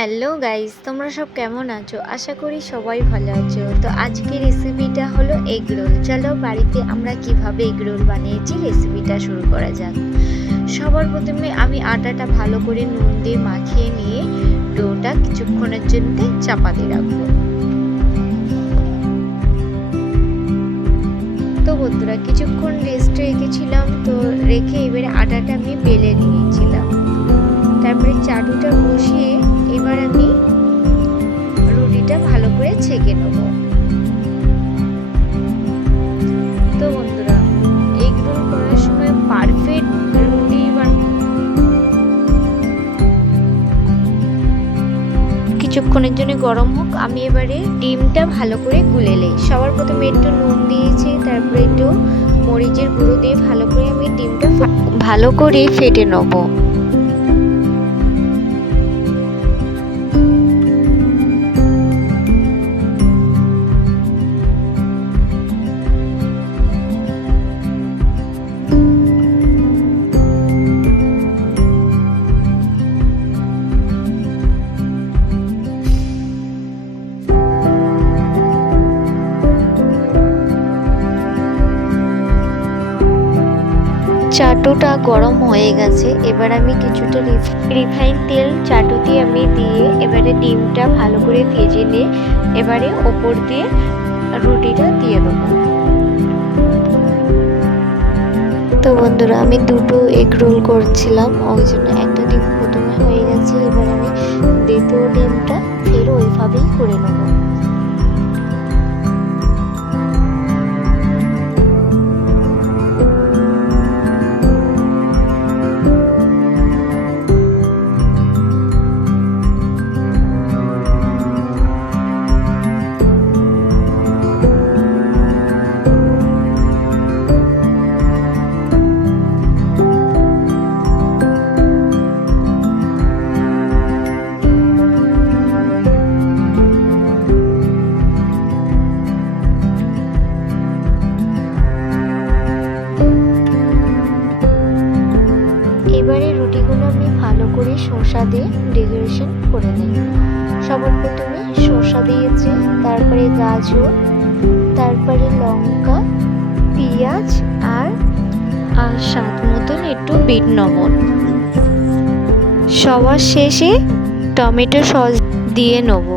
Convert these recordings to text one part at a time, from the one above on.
Hello guys, তোমরা সব কেমন আছো? আশা করি সবাই ভালো আছো। তো আজকে রেসিপিটা হলো এগ রোল। চলো বাড়িতে আমরা কিভাবে এগ রোল বানিয়েছি রেসিপিটা শুরু করা যাক। সবার প্রথমে আমি আটাটা ভালো করে নুন দিয়ে মাখিয়ে নিয়ে ডোটা কিছুক্ষণের জন্য চাপা দিয়ে রাখবো। তো বন্ধুরা কিছুক্ষণ রেস্টে রেখেছিলাম, তো রেখে এবারে আটাটা আমি বেলে নিয়েছিলাম। তারপরে চাটুটা বসিয়ে এবার আমি রুটিটা ভালো করে ছেঁকে নেব। তো বন্ধুরা এগ রোল করার সময় পারফেক্ট রুটি কিছুক্ষণের জন্য গরম হোক, আমি এবারে ডিমটা ভালো করে গুলে নেই। সবার প্রথমে একটু নুন দিয়েছি, তারপরে একটু মরিচের গুঁড়ো দিয়ে ভালো করে আমি ডিমটা ভালো করে ফেটে নেব। চাটুটা গরম হয়ে গেছে, এবার আমি কিছুটা রিফাইন তেল চাটুতে আমি দিয়ে এবারে ডিমটা ভালো করে ভেজে নিয়ে এবারে ওপর দিয়ে রুটিটা দিয়ে দেবো। তো বন্ধুরা আমি দুটো এগ রোল করছিলাম, ওই জন্য একটা ডিম প্রথমে হয়ে গেছে, এবার আমি দ্বিতীয় ডিমটা ফের ওইভাবেই করে নেবো। এবারে রুটিগুলো আমি ভালো করে শসা দিয়ে ডেকোরেশন করে নিই। সবার প্রথমে শসা দিয়েছি, তারপরে গাজর, তারপরে লঙ্কা, পেঁয়াজ আর স্বাদ মতন একটু বিট লবণ। সবার শেষে টমেটো সস দিয়ে নেব।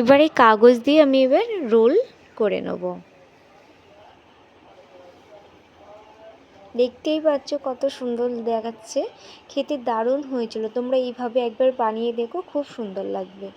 এবারে কাগজ দিয়ে আমি এবার রোল করে নেব। দেখতেই পাচ্ছ কত সুন্দর দেখাচ্ছে, খেতে দারুণ হয়েছিল। তোমরা এইভাবে একবার বানিয়ে দেখো, খুব সুন্দর লাগবে।